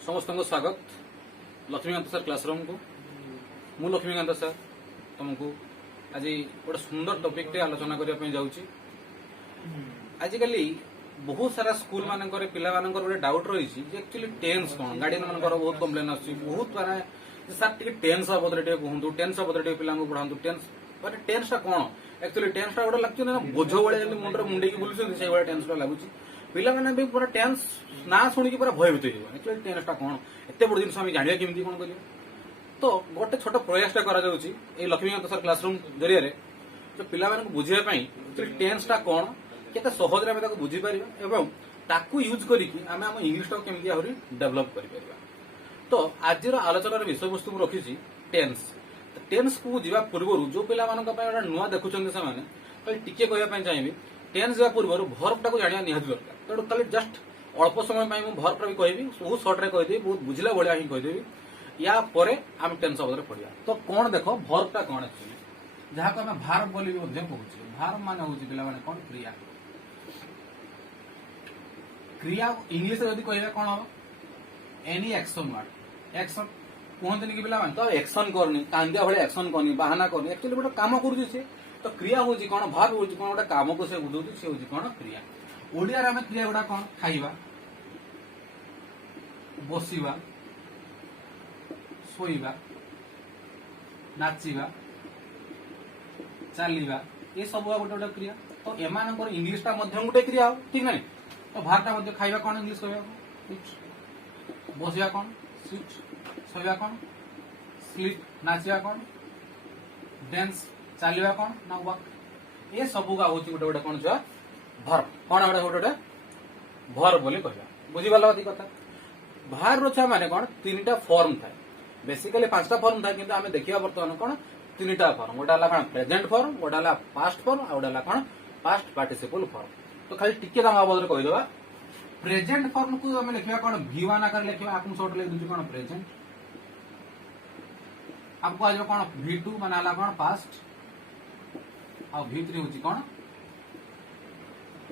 समस्त को स्वागत लक्ष्मीकांत सर क्लासरूम को मु लक्ष्मीकांत सर तुमको आज गोटे सुंदर टॉपिक टे आलोचना करने जाऊँगी। आजिकल बहुत सारा स्कूल मानकर पिला मानकर गोटे डाउट रही एक्चुअली टेन्स कौन गार्डियन मानकर बहुत कंप्लेन आस बहुत माने सर टे टेन्स बाबद कहूँ टेन्स बाबद पिला पढ़ातु टेन्स माने टेन्स कौन एक्चुअली टेन्स गोटे लगे ना बोझ भाई मुंडे मुंडे बुलूँ से टेन्स लगुच पिला मैंने भी पूरा टेन्स ना शुणिकी पूरा भयभीत एक्चुअली टेन्सटा कौन एत बड़ जिन आम जाना केमी कौन कर तो गोटे छोट प्रयासटा कर लक्ष्मीकांत सर क्लासरूम जरिया जो पिला बुझाई टेन्सटा कौन केते सहज आम बुझीपर ताकू यूज करके आम इंग्लीश टाक केमी आहरी डेभलप कर तो आज आलोचनार विषय वस्तु को रखी टेन्स टेन्स को जा पूर्व जो पिला नुआ देखुं से टिके कहवाई चाहिए टेन्स जा पूर्व भर्ब टाक जाना निहाती दरकार तेणु खाली जस्ट अल्प समय भर्ब भी कहबी बहुत सर्ट्रे कहीदेवी बहुत बुझला भाया ही कहीदेवी या पर आम टेन्स बाबद पढ़ा तो कौन देख भर्बटा कौन एक्चुअली जहाँ को आम भारब बोली कहूँ भारब मान हूँ पिला कौन क्रिया क्रिया इंग्लिश जब कह कौन हम एनी एक्शन वर्ड एक्शन कहते कि पिला तो एक्शन करनी कांदिया भाई एक्शन करनी बाहाना करनी एक्चुअली गोटे काम कर तो क्रिया हूँ कौन भाव हूँ कौन गोटे कम को से बुझे सी हूँ कौन क्रिया ओडिया आम क्रिया गुड़ा कौन खाइबा बसिबा शोइबा नाचिबा चलवा ये सब गोटे गोटे क्रिया तो एम इंग्लीशटा गोटे क्रिया हो ठीक ना तो भारटा खाइबा कौन इंग्लीश कह बसिबा कौन सिट शोइबा कौन स्लीप नाचिबा कौन डांस चलवा कौन ना वॉक ये सब का हूँ गोटे गोटे कौन छुआ भर्ब कौन गोटे गोटे गोटे भर्ब बोली कह बुझीपाल कथा भार छुआ मैंने कौन तीन टा फॉर्म था बेसिकली पांचटा फॉर्म था किंतु आम देखा बर्तमान कौन तीन टा फॉर्म गोटा कौन प्रेजेंट फॉर्म गोटा पास्ट फॉर्म और गोटा कौन पास्ट पार्टिसिपल फॉर्म तो खाली टिके बाबद कहीदेवा प्रेजेंट फॉर्म को आम लिखा कौन V1 आकार लिखा आपको शॉर्ट लिख दूसरी कौन प्रेजेंट आपको आज कौन V2 माना कौन पास्ट और V3 हूँ कौन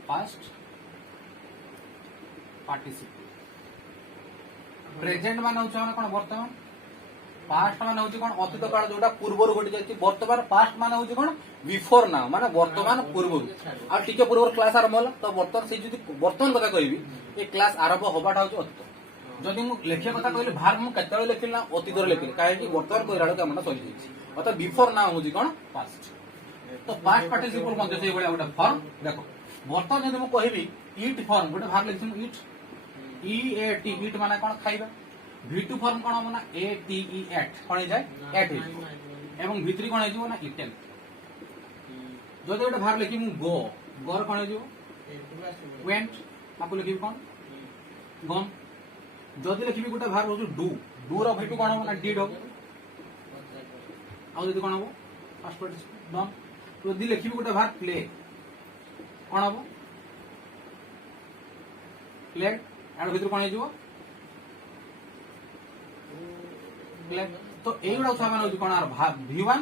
पास्ट पार्टिसिपल प्रेजेंट मान हूँ कौन वर्तमान पास्ट मान हूँ कौन अतीत काल जोटा पूर्व घटी जाए वर्तमान पास्ट मान हूँ कौन बिफोर नाउ माने वर्तमान पूर्व आ टिके पूर्व क्लास आरंभ होला तो वर्तमान से जदी वर्तमान कथा कहबी ए क्लास आरंभ होबाटा हूँ अतीत जदि मु लेखिया कथा कहले भार मु केते लिखिल ना अतीत लिखिल काहे कि वर्तमान कहला कामटा सही जाई अतः बिफोर नाउ हूँ कौन पास्ट तो पास्ट पार्टिसिपल मध्ये से बडा गोटा फॉर्म देखो वर्तमान जदि मु कहबी ईट फॉर्म गोटे भार लिखिन ईट EAT ईट माने कौन खाइबा V2 फॉर्म कौन हम ना ATE एट कौन हो जाए एट एवं V3 कौन हो ना इटेन जदि गोटे भार लिखी मु गो गोर कौन हो वेंट आपको लिखी कौन गन जदि लिखी गोटे भार हो डू डू रो V2 कौन हम ना डिड हो आ जदि कौन हो पास्ट पार्टिसिपल डन जदि लिखी गोटे भार प्ले कौन हम प्ले आड़ भीतर कौन हो तो युवा कौन V1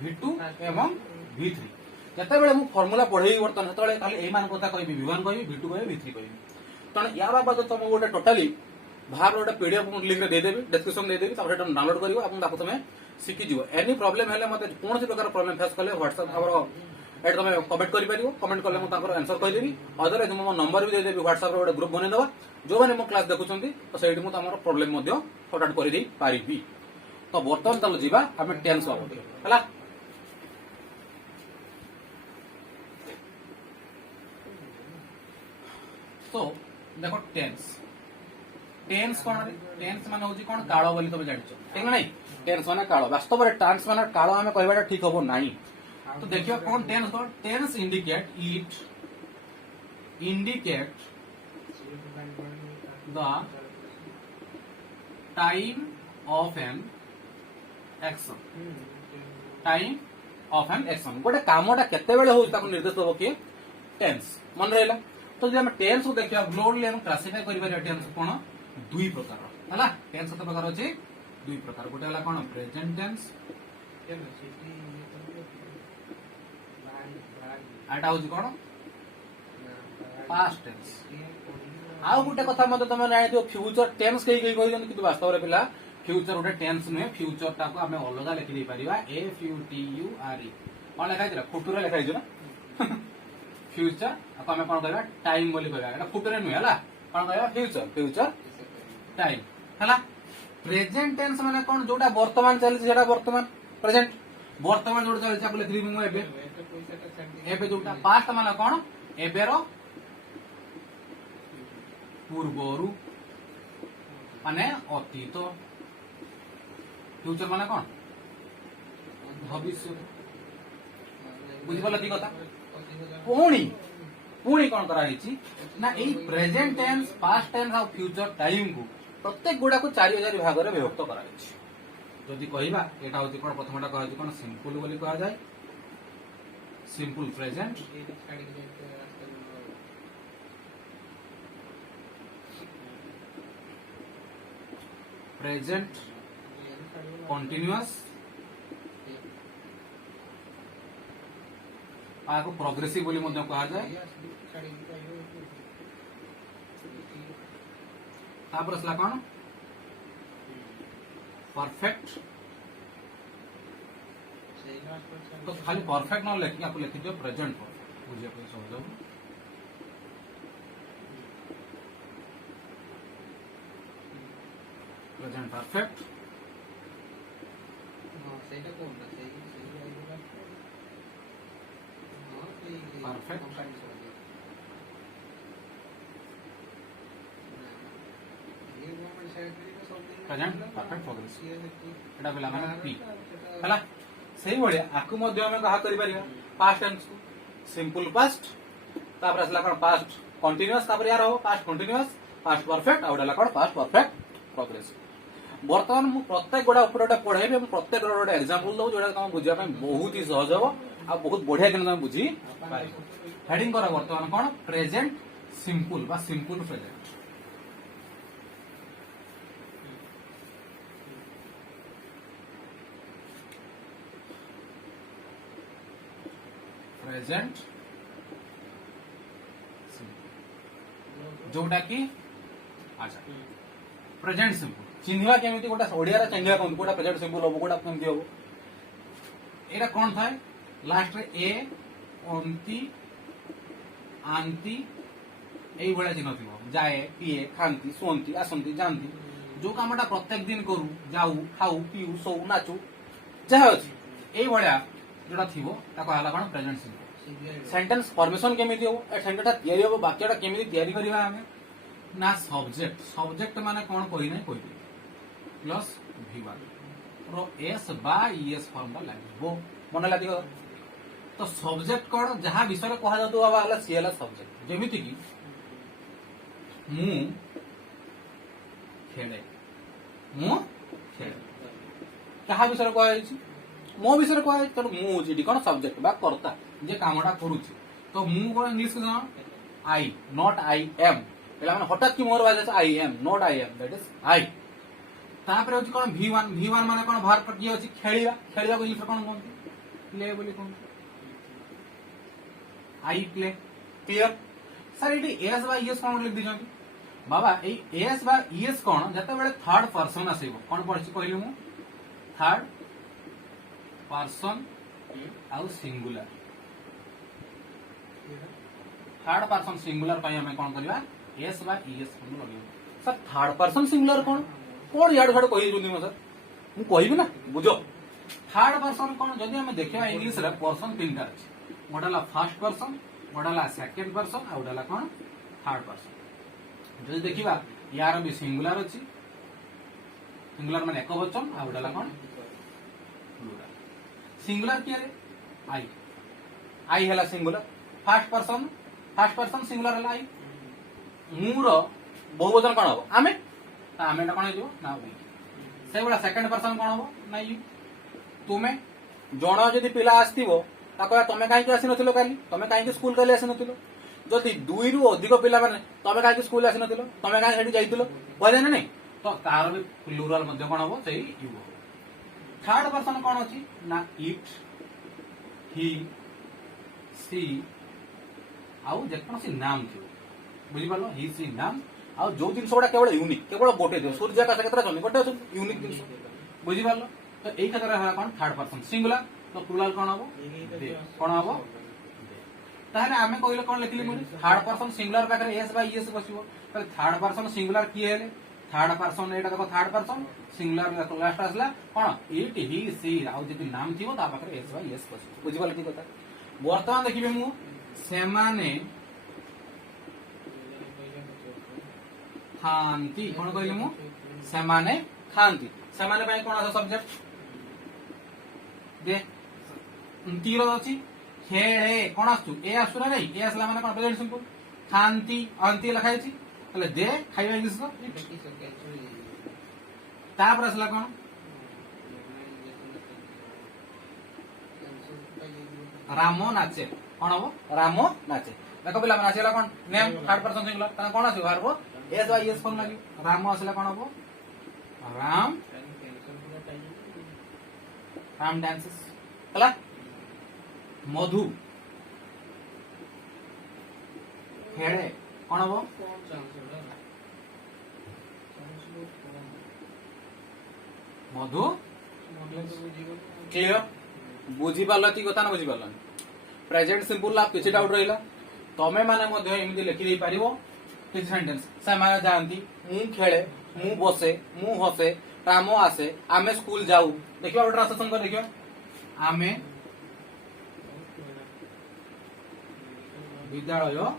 V2 एवं V3 जिते मुझे फर्मुला पढ़े बर्तमान जो यही कथा कह V1 कह V2 कह V3 कह तेना या बाबद तुम गोटे टोटाली बाहर गोटे PDF लिंक देदेवी डिस्क्रिप्शन देदेवी डाउनलोड कर तुम शिखीज एनी प्रोब्लेम है मतलब कौन प्रकार प्रोब्लेम फेस कले व्हाट्सएप एट तुम कमेंट कर कमेंट कले मुझे आंसर कहीदेवी अदरवाइज मो नंबर भी देदेवी व्हाट्सएप गोटे ग्रुप बनईदे जो मैंने मो क्लास देखुं तो सही मुझे प्रोब्लेम सॉर्ट आउट कर पारि तो बर्तमान चलो जीवा आम टेन्स बाबद है तो देखो टेन्स टेन्स कौन टेन्स मान हूँ कौन काल बोली तुम जान ठीक ना टेन्स माने काल वास्तव में टेन्स माने काल आम कहवाटा ठीक हम ना तो देखिए कौन टेन्स कौन tense indicate it indicate the time of an action time of an action गोटे कामटा केते बेले हो निर्देश दब किए टेन्स मन रहा तो जब टेन्स को देखिए ग्लोबली हम क्लासिफाई कर टेन्स कौन दुई प्रकार है टेन्स कत प्रकार अच्छे दुई प्रकार गोटे है कौन प्रेजेंट टेन्स आटा होची कोन पास्ट टेंस आउ गुटे कथा मते तमे जानि दियो फ्यूचर टेंस कहि कहि कहजन किंतु वास्तव रे पिला फ्यूचर गुटे टेंस नुहे फ्यूचर टाको हमें अलगा लिखि दे परिबा F U T U R E कोन लिखा दिला फुटुरे लिखा हिजो ना फ्यूचर आ हमें कोन कहबा टाइम बोली कहबा एटा फुटुरे नुहे हला कोन कहबा फ्यूचर फ्यूचर टाइम हला प्रेजेंट टेंस माने कोन जोटा वर्तमान चली जेटा वर्तमान प्रेजेंट वर्तमान जोटा चली आपले लिखि मु एबे एबे जोटा पास्ट माने कोन एबेरो पूर्वरु माने अतीत फ्यूचर माने कोन भविष्य बुझि पला दी कथा पुणी पुणी कोन करा हिची ना एई प्रेजेंट टेंस पास्ट टेंस और फ्यूचर टाइम को प्रत्येक गुडा को 4000 भाग रे विभक्त करा हिची जदि कहिबा एटा होती कोन प्रथमटा कहै छी कोन सिंपल बोली कहा जाय सिंपल प्रेजेंट प्रेजेंट कंटीन्यूअस आको प्रोग्रेसिव बोली मध्य कहा जाए तापर असला कोन परफेक्ट तो खाली परफेक्ट न लिखि आप लिखि दियो प्रेजेंट परफेक्ट बुझिया पे समझो प्रेजेंट परफेक्ट सेटा कोन ना सेई परफेक्ट प्रेजेंट परफेक्ट प्रोग्रेसिव एटा बेला माने पी हला सही बढिया आकु मध्ये हमें कहा करि परिया पास्ट टेंस सिंपल पास्ट तापर असला कोन पास्ट कंटीन्यूअस तापर यार हो पास्ट कंटीन्यूअस पास्ट परफेक्ट आउडला कोन पास्ट परफेक्ट प्रोग्रेसिव वर्तमान मु प्रत्येक गोडा ऊपर पढ़ेबे प्रत्येक गोडा एग्जांपल दउ जोडा तुम बुझिया ପାଇଁ बहुत ही सहज हो आ बहुत बढ़िया दिन तुम बुझी पारिबो हेडिंग करा वर्तमान कोन प्रेजेंट सिंपल बा सिंपल प्रेजेंट प्रेजेंट जोटा की अच्छा प्रेजेंट सिंपल चिन्हवा केमिति गोटा ओडिया रा चिन्हवा कोन गोटा प्रेजेंट सिंपल हो गोटा केमिति हो एरा कोन थाए लास्ट रे ए अंति आंति एई बडा चिन्ह थिबो जाए पिए खांती सोंती आसंती जानती जो कामटा प्रत्येक दिन करू जाऊ खाऊ पिऊ सो नाचू जहा अछि एई बडा जोटा थिबो ताको हला कोन प्रेजेंट सिंपल सेंटेंस फॉर्मेशन केमिति हो ए सेंटेंसटा तयारी हो वाक्यटा केमिति तयारी करिवा हमें ना सब्जेक्ट सब्जेक्ट माने कोन कहि नै कहि प्लस v1 रो s बा es फॉर्म दा लागबो मन लादी तो सब्जेक्ट कोन जहां विषय कहा जातो बाबा हला सी हला सब्जेक्ट जेमिति कि मु खेले कहा विषय कहा जायछि मो विषय कहा जाय तो मु जेडी कोन सब्जेक्ट बा करता जे कामडा करूछि तो मु कोन इंग्लिश को जान आई नॉट आई एम एला माने हठात कि मोर बाजे I am not I am that is I तापर होछि कोन v1 माने कोन भार पर किए होछि खेलिबा खेलिबा को इंग्लिश कोन कोन प्ले बोली कोन आई प्ले क्लियर सर इटी एस बा एस कोन लिख दिजन बाबा ए एस बा एस कोन जते बेले थर्ड पर्सन आसीबो कोन पढछि कहली मु थर्ड पर्सन आउ सिंगुलर थर्ड पर्सन सिंगुलर पई हमें कोन करबा एस बा एस कोन लगियो सर थर्ड पर्सन सिंगुलर कोन कोन याड फाड कहि जुनी सर मु कहिबी ना बुझो थर्ड पर्सन कोन जदी हमें देखिबा इंग्लिश रे पर्सन तीनटा अछि मोडला फर्स्ट पर्सन मोडला सेकंड पर्सन आ मोडला कोन थर्ड पर्सन जदी देखिबा यार भी सिंगुलर अछि सिंगुलर माने एक वचन आ मोडला कोन प्लुरल सिंगुलर के रे आई हला सिंगुलर फर्स्ट पर्सन सिंगुलर हला आई मुर बहुवचन कोन हो आमे आमेटा कोन हेजो ना वी से बडा सेकंड पर्सन कोन हो ना यू तुमे जण जदी पिला आस्तिबो ताको तमे काई के आसी नथिलो काली तमे काई के स्कूल काली आसी नथिलो जदी दुई रु अधिक पिला माने तमे काई के स्कूल आसी नथिलो तमे काई हेडी जाइतिलो कहले ना नहीं तो तार भी प्लुरल मध्ये कोन हो सेही यू हो थर्ड पर्सन कौन अच्छी ना इट ही सी आउ जेकोसी नाम थी बुझिपार ही सी नाम आउ जो जिन गुड़ा केवल यूनिक केवल गोटे थी सूर्य आकाश केतरा गोटे यूनिक जिन बुझिपार तो यही क्षेत्र है कौन थर्ड पर्सन सिंगुलर तो प्लुराल कौन हम कौन हम ताहले आमे कहले कौन लिखली मुझे थर्ड पर्सन सिंगुलर पाखरे एस बाय एस बसिबो ताले थर्ड पर्सन सिंगुलर किए हेले थर्ड पर्सन एटा देखो थर्ड पर्सन सिंगुलर लास्ट आसला कौन इट ही सी आउ जति नाम थिबो ता पाखरे एस बाय एस बसिबो बुझिबाल की कथा वर्तमान देखिबे मु सेमाने खांती कौन कहले मु सेमाने खांती सेमाने पाई कौन आसे सब्जेक्ट दे तीर अछि खेले कौन आसु ए आसु ना नहीं ए आसला माने कौन प्रेजेंट सिंपल खांती अंती लिखा अछि तले दे खाइबा इंग्लिश को तापर आसला कौन रामो नाचे कौन हबो रामो नाचे देखो पिला नाचेला कौन नेम थर्ड पर्सन सिंगुलर ता कौन आसु verb S by S form लागि रामो आसला कौन हबो राम राम डांसेस हला मधु खेले कौन हम मधु क्लियर बुझी पार्टी कथा ना बुझी पार प्रेजेंट सिंपल ला किसी डाउट रहा तमें मैंने एमती लिखि पार किसी सेंटेंस से जाती मु खेले मु बसे मु हसे राम आसे आमे स्कूल जाऊ देखिए गोटे ट्रांसलेशन कर देखिए आमे विद्यालय जाऊ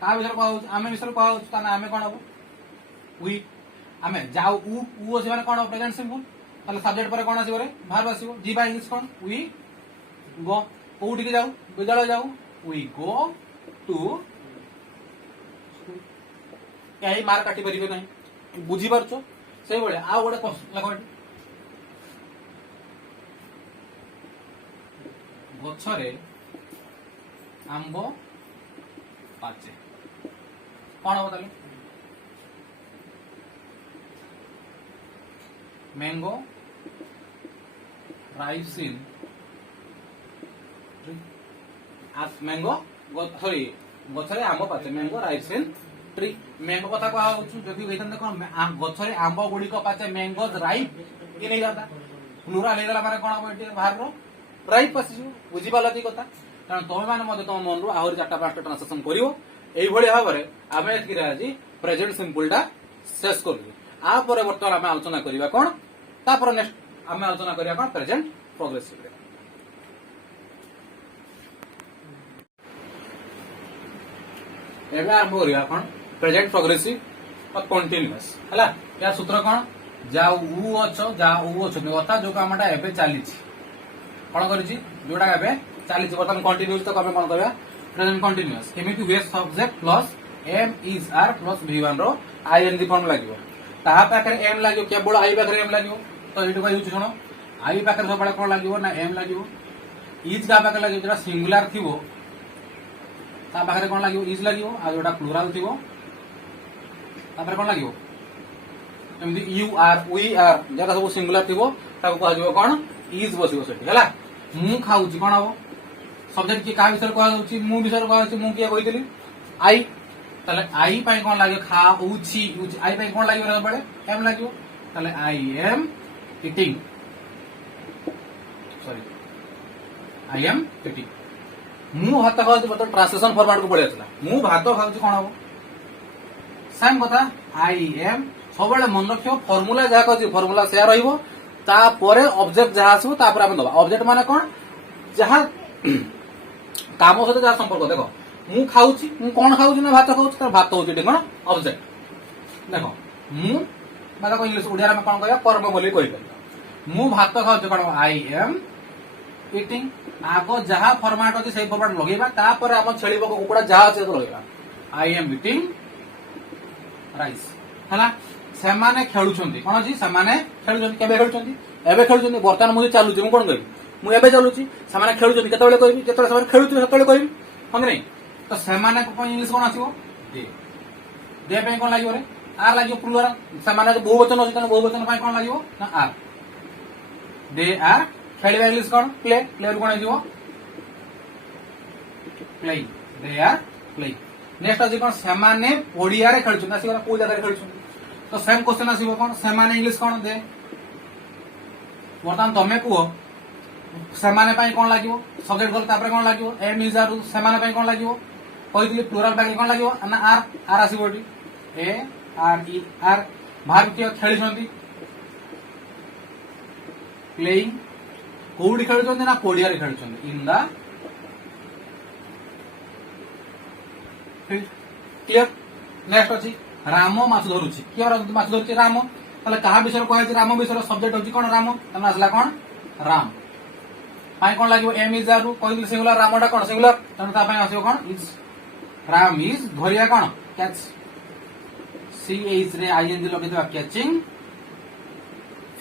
ता विषय कह आमे विषय कह आमे कौन हम वी आमे जाऊ उ अछि माने कौन प्रेजेंट सिंपल ताले सब्जेक्ट पर कौन आसी रे भार्ब आसीबो जी बाय इंग्लिश कौन वी गो कोठी के जाऊ विद्यालय जाऊ वी गो टू स्कूल यही मार्क काटी परिबे नहीं बुझी पारछो से बळे आ गोटे लेखो गछरे आंब पाचे कौन हम ताले मैंगो राइस इन मैंगो सॉरी गछरे आंब पाचे mango rice in tree mango कथा कह जदि होइतन कौन गछरे आंब गुड़िक पाचे मैंगोज राइप ये नहीं जाता प्लुराल हे गला माने कौन हम एटी बाहर राइप पसिजो बुझी पाला ती कथा कारण तमे माने मते तम मन रु आहुरी चारटा पांचटा ट्रांसलेशन करिवो एई भली भाबरे आमे एतकी आज प्रेजेंट सिंपल टा शेष करबो आ परे वर्तमान आमे आलोचना करिवा कोन तापर नेक्स्ट आमे आलोचना करिया कोन प्रेजेंट प्रोग्रेसिव रे एबे आरंभ करिया कोन प्रेजेंट प्रोग्रेसिव और कंटीन्यूअस हला या सूत्र कोन जाऊ उ अछो जा उ अछो कथा जो कामटा एबे चाली छी कोन करिछि जोडा एबे चाली छी वर्तमान कंटीन्यूअस तो कमे कोन करबा प्रेजेंट कंटीन्यूअस केमिति हुए subject plus am is are plus v1 रो आईएनजी फॉर्म लागिवो ता पाखरे एम लागिवो केवल आई पाखरे एम लागिवो तो एटु कहि छु सुनो आई पाखरे सबळे कोन लागिवो ना एम लागिवो इज का पाखरे लागिवो जेटा सिंगुलर थिवो ता पाखरे कोन लागिवो इज लागिवो आ जोटा प्लुराल थिवो ता पाखरे कोन लागिवो एमदी यू आर वी आर जेटा सब सिंगुलर थिवो ताको कह दिवो कोन इज बसिवो सेठी हला मु खाउची कोन हबो सब्जेक्ट की का विषय कह दउची मु विषय कह दउची मु किया कहितली आई ताले आई पाई कोन लागे खाउची आई पाई कोन लागे रे बडे एम लागिवो ताले I am eating sorry I am eating मु भात खाउची मतलब ट्रांसलेशन फॉर्मेट को पळे आछला मु भात खाउची कोन हबो सेम कथा आई एम सबले मन रखियो फार्मूला जा कहची फार्मूला से रहइबो ता परे ऑब्जेक्ट जहा आसो ता पर हम दबा ऑब्जेक्ट माने कोन जहा काम सहित जहा संपर्क देखो मु खाउची मु कोन खाउची ना भात खाउची त भात होची कोन ऑब्जेक्ट देखो मु माने को इंग्लिश उडिया में कोन कहया कर्म बोली कहि मु भात खाउची कोन आई एम ईटिंग आगो जहा फॉर्मेट अछि सेही फॉर्मेट लगेबा ता पर हम छेली बको कुकुडा जहा अछि तो लगेबा आई एम ईटिंग राइस हला सेमाने खेलुछंती कोन अछि सेमाने खेलुछंती केबे खेलुछंती एबे खेलुछंती वर्तमान मु चालुची मु कोन कहबी मु एबे चालुची सेमाने खेलुछंती केतबेले कहबी केतबेले सेमाने खेलुछंती सेतबेले कहबी हम नहीं तो सेमाने को इंग्लिश कोन आसीबो दे दे पे कोन लागियो रे आर लगे प्लुराल से बहुवचन अच्छे तेनाली बहुवचन कौन लगे ना आर दे आर खेल इंग्लीश कौन प्ले प्ले कौन हो playing they are playing next अच्छे कौन से पड़िया खेलुं कौ जगह खेलुं तो सेम क्वेश्चन आसो कौन से इंग्लीश कौन दे बर्तमान तुम कह से कौन लगे सब्जेक्ट गल कौन लगे एम इज आर से कौन लगे कही प्लुराल पाखे कौन लगे ना आर आर आसो ए आर इ आर बाहर किए खेली प्लेइंग कौटी खेलुं ना पड़िया खेलुं इन द क्लियर नेक्स्ट अच्छी राम माछ धरुची किए माछ धरुची राम ताले कहा विषय कह राम विषय सब्जेक्ट होची कौन राम तेना आसला कौन राम पाई कौन लगे एम इज आर कही सिंगुलर रामटा कौन सिंगुलर तेणु आसो कौन इज राम इज धरिया कौन कैच सी एच रे आई एन जी लगे catching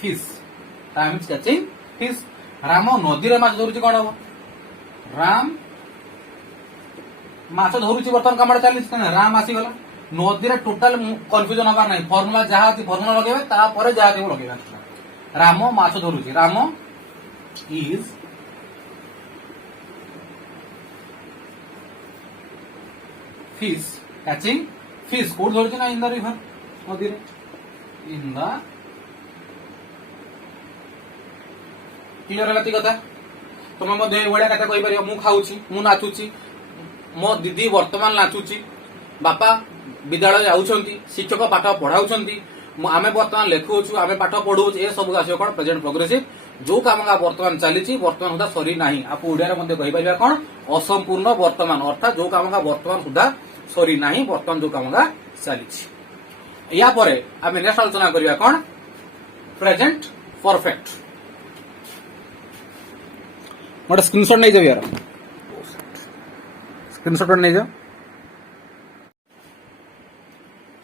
fish Ram is catching fish Ram नदी माछ धरुची कौन हम राम माछ धरुची बर्तमान कम चली राम आसीगला नदी टोटाल कन्फ्यूजन हबार ना फर्मुला जहाँ फर्मुला लगे जहाँ लगे राम माछ धरुची Ram is fish catching fish कौट धरुची ना इन द रिवर नदी इन द क्लियर है कथा तुम भाया कथा कहीपर मु खाऊची मु नाचुची मो दीदी वर्तमान नाचुची बापा विद्यालय जाउछंती शिक्षक पाठ पढ़ाउछंती आमे वर्तमान लेखुछु आमे पाठ पढ़ुछु ए सब आसो कौन प्रेजेंट प्रोग्रेसिव जो काम वर्तमान चली वर्तमान सुधा सरी नाही आप ओडिया मध्ये कहि परिबा कौन असंपूर्ण वर्तमान अर्थात जो काम वर्तमान सुधा सरी नाही वर्तमान जो काम चली या परे आमे नेक्स्ट आलोचना करिया कौन प्रेजेंट परफेक्ट मोटा स्क्रीनशॉट नहीं जाओ यार स्क्रीनशॉट नहीं जाओ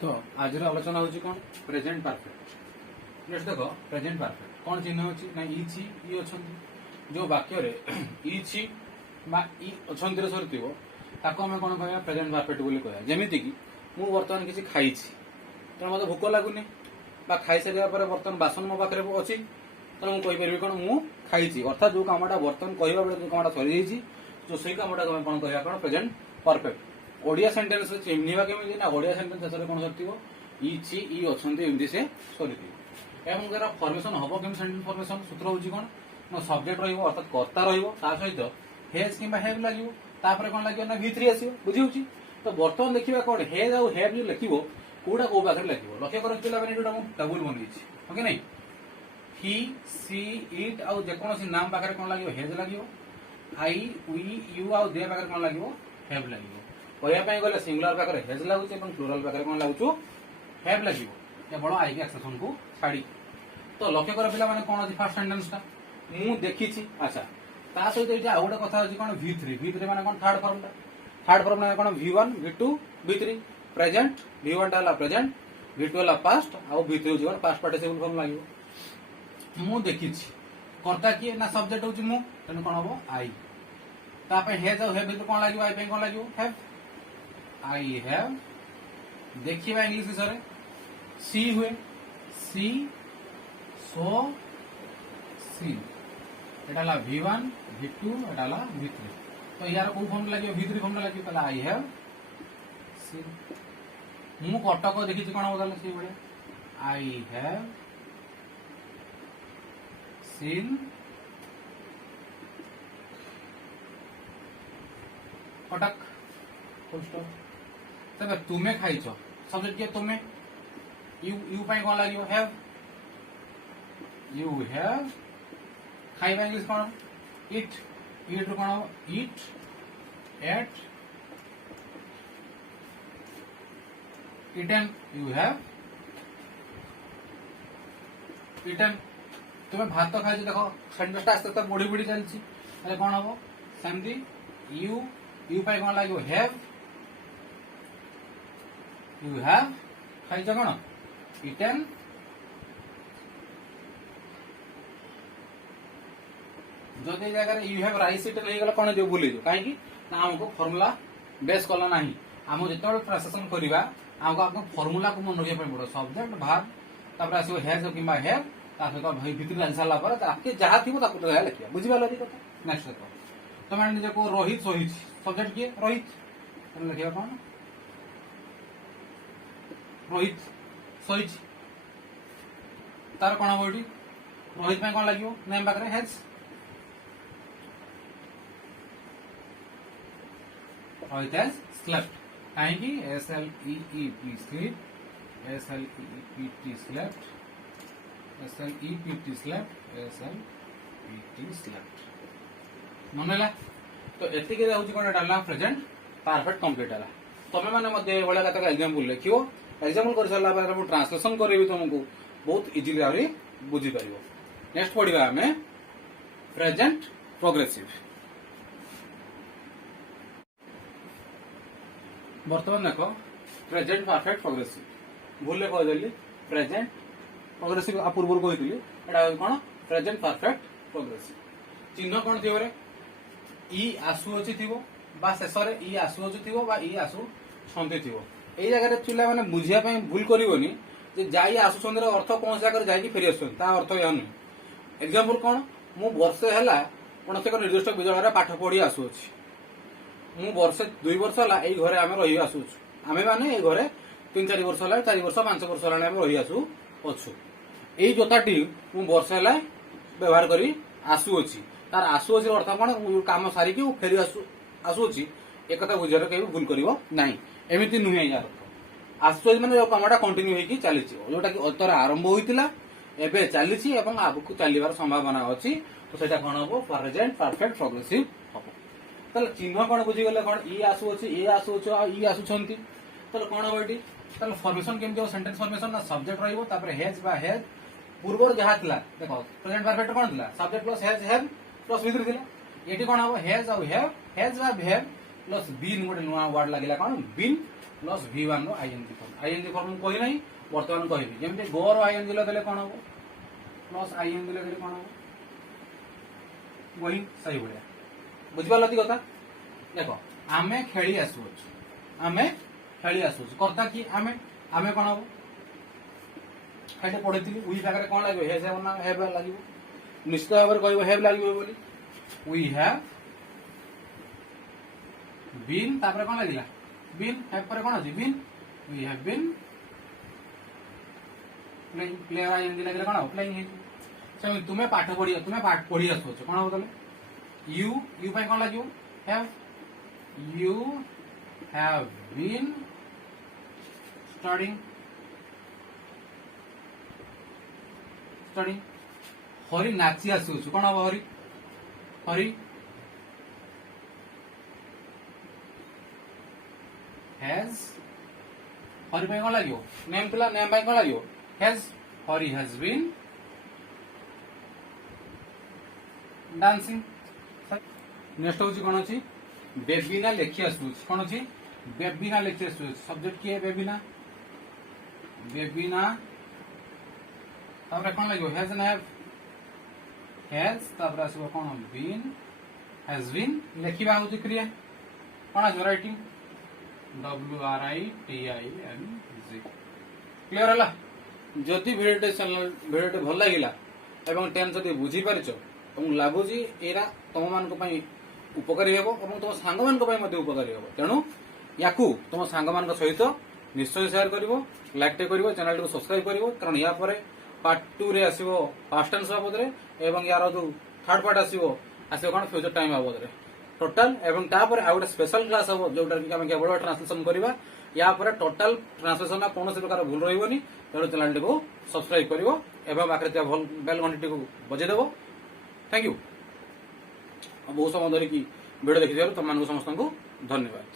तो आज आलोचना होची कौन प्रेजेंट परफेक्ट नेक्स्ट देखो प्रेजेंट परफेक्ट कौन चिन्ह होची ना इछि इ अछंती जो वाक्य रे इछि बा इ अछंती रे सरतिबो ताको हम कोन कहया प्रेजेंट परफेक्ट बोली कहया जेमिति कि मु वर्तमान किछि खाइछि त मते भूख लागुनी बा खाइ सरिया पर वर्तमान बासन मो पाखरे अछि त मु कहि परबी कोन मु खाइछि अर्थात जो कामटा वर्तमान कहबा बेले जो कामटा सरी जाइछि जो सही कामटा हम कोन कहया कोन प्रेजेंट परफेक्ट ओडिया सेंटेंस रे चिन्हिबा केमि ना ओडिया सेंटेंस शेष रे कोन सरतिबो इछि इ अछंती एमति से सरतिबो एवं जरा फॉर्मेशन हबो केमि सेंटेंस फॉर्मेशन सूत्र होची कोन ना सब्जेक्ट रहिबो अर्थात कर्ता रहिबो ता सहित हेज किबा हेव लागिवो तापर कोन लागिवो ना v3 आसीबो बुझी होची तो वर्तमान देखिबा कोन हेज आ हेव जो लिखिबो कोडा को पाखरे लिखिबो लक्ष्य करन पिला बने जोटा हम डबल बनेछि ओके नै ही सी इट आ जे कोनोसी नाम पाखरे कोन लागिवो हेज लागिवो आई वी यू आ दे पाखरे कोन लागिवो हेव लागिवो कहया पई गले सिंगुलर पाखरे हेज लागुचे एवं प्लुरल पाखरे कोन लागुचो हेव लागिवो केवल आई के एक्सेप्शन को छाड़ी तो लक्ष्य कर पिला माने कोन अछि फर्स्ट सेंटेंस ता मु देखिछि अच्छा ता सहित एटा आ गोटे कथा अछि कोन v3 माने कोन थर्ड फॉर्म माने कोन v1 v2 v3 present v1 डाला प्रेजेंट v2 ला पास्ट आ v3 होछि कोन पास्ट पार्टिसिपल फॉर्म लागिवो मु देखिछि कर्ता की ना सब्जेक्ट होछि मु तने कोन हबो आई ता पे हे जाउ हे बिल्कुल कोन लागिवो आई पे कोन लागिवो हैव आई हैव देखिबा इंग्लिश सरे सी हुए सी सो सी एटाला v1 v2 एटाला v3 तो यार को फॉर्म लागियो v3 फॉर्म लागियो तला आई हैव सीन मु कटक देखिछि कोन बदल सी बडे I have seen Cuttack full stop तबे तुमे खाइछो सब्जेक्ट के तुमे यू पाई कोन लागियो हैव यू हैव खाइबा इंग्लिश कोन इट इट कोन eat ate eaten you have eaten तुमे भात तो खाइछ देखो सेंटेंस आस्ते आस्ते बड़ी बड़ी चलछि ताले कोन हबो सेमदी यू पाई कोन लागियो हैव यू हैव खाइछ कोन इटन जदि जगह यू हैव राइस इटन हे गला कोन जे भूली जो काहे कि ना हमको फार्मूला बेस कला नाही हम जेतोल ट्रांसलेशन करिवा आमको आपको फॉर्मूला को मन रखिया पड़ो सब्जेक्ट भार्ब तापर आसीबो हैज किबा हैव ता सहित भाई भितर जानि साला पर आपके जहां थिबो ताको तो लिखिया बुझि बालो दी कथा नेक्स्ट देखो तो माने जे को रोहित सोहित सब्जेक्ट किए रोहित तो लिखिया कोन रोहित सोहित तार कोन होडी रोहित में कोन लागियो नेम बाकरे हैज रोहित हैज स्लेप्ट कहीं SLEEP sleep SLEEPT slept SLEPT slept SLEPT slept मनला तो एतिके होची कोन डालना प्रेजेंट परफेक्ट कंप्लीट हला तमे माने मध्ये एवला कथा एग्जांपल लिखियो एग्जांपल कर सरला बाद हम ट्रांसलेशन करबी तुमको बहुत इजीली आरी बुझी परिबो नेक्स्ट पढिबा हमें प्रेजेंट प्रोग्रेसिव बर्तमान देख प्रेजेंट परफेक्ट प्रोग्रेसिव भूल कह देली प्रेजेंट प्रोग्रेसिव आ पूर्व कही एटा कौन प्रेजेंट परफेक्ट प्रोग्रेसिव चिन्ह कौन थी रे ई आसुअछि थिबो बा शेष रे ई आसुअछि थिबो बा ई आसु छंती थिबो एई जगह रे पिला माने बुझिया पई भूल करिवोनी जे जाई आसु छंदर अर्थ कोन जगह रे जाई फेरी आसु ता अर्थ या नै एग्जांपल कोन मु वर्षे हला कोन से निर्दिष्ट विद्यालय रे पाठ पढी आसुअछि मु वर्ष 2 वर्ष हला एई घरे आमे रही आसु आमे माने एई घरे 3-4 वर्ष हला 4 वर्ष 5 वर्ष हला आमे रही आसु अछु एई जोताटी मु वर्ष हला व्यवहार करी आसु अछि तार आसु अछि अर्थ कोन काम सारी कि फेरी आसु अछि एकता बुझार के भूल करिवो नाही एमिति नुहे यार आसु अछि माने कामटा कंटिन्यू होई कि चली छि जोटा कि अतर आरंभ होइतिला एबे चली छि एवं आगु चलीबार संभावना अछि तो सेटा कोन हो प्रेजेंट परफेक्ट प्रोग्रेसिव हो तले चिन्ह कोन बुझी गले कोन ई आसु अछि ए आसु अछि आ ई आसु छंती तले कोन होइटी तले फॉर्मेशन केमति हो सेंटेंस फॉर्मेशन ना सब्जेक्ट रहइबो तापर हैज बा हैज पूर्वर जहा थिला देखो प्रेजेंट परफेक्ट कोन थिला subject plus has have plus विदर थिला एटी कोन हो हैज और हैज बा हैव प्लस बीन गोटे नुआ वर्ड लागिला कोन बीन प्लस v1 रो आईएनजी फॉर्म कोइ नै वर्तमान कहिबी जेमते गो रो आईएनजी लदेले कोन हो प्लस आईएनजी लदेले कोन हो वही सही बढ़िया बुझिबा लती कथा देखो आमे खेली आसुछ कर्ता कि आमे आमे कोन हो खाइते पढिथिली उही जागरे कोन लागियो हेज ना हैव लागियो निश्चित भाବରେ कहबो हैव लागियो बोली वी हैव बीन तापर कोन लागिला बीन हैव पर कोन अछि been we have been playing player ING लागिला कोन हो प्लेइंग हे से तुमे पाठ पढी आसुछ कोन हो तले यू पाई कोन लागियो have you have been studying Hari नाची आसु कोन हो हरि हैज हरि पाई कोन लागियो नेम पिला नेम पाई कोन लागियो has Hari has been dancing next होची कोन अछि बेबीना लेखि आसु कोन अछि बेबीना लेखि आसु सब्जेक्ट की है बेबीना तापर कोन लागियो हैज ना हैज तापर आसु कोन बीन हैज बीन लेखिबा होची क्रिया कोन अछि राइटिंग WRITING क्लियर हला जति भिडियोटे भल लागिला एवं टेन जति बुझी पारिछ तुम लागुजी एरा तुम मान को पई उपकारी हेबो एवं तुम सांग मान को पई मध्ये उपकारी हेबो तेनु याकू तुम सांग मान सहित निश्चय शेयर करिवो लाइक टे करिवो चैनल को सब्सक्राइब करिवो कारण या परे पार्ट 2 रे आसीबो पास्ट टेंस बाबद रे एवं यार जो थर्ड पार्ट आसीबो कोन फ्यूचर टाइम बाबद रे टोटल एवं तापर आ गोटे स्पेशल क्लास हम जोटा कि हम केवल ट्रांसलेशन करबा या पर टोटल ट्रांसलेशन ना कोनोसी प्रकार भूल रहइबोनी तेणु चैनल को सब्सक्राइब करिवो एवं आखरे बेल घंटी को बजे देबो थैंक यू बहुत समय धरिकी वीडियो देखि तुम समस्त को धन्यवाद।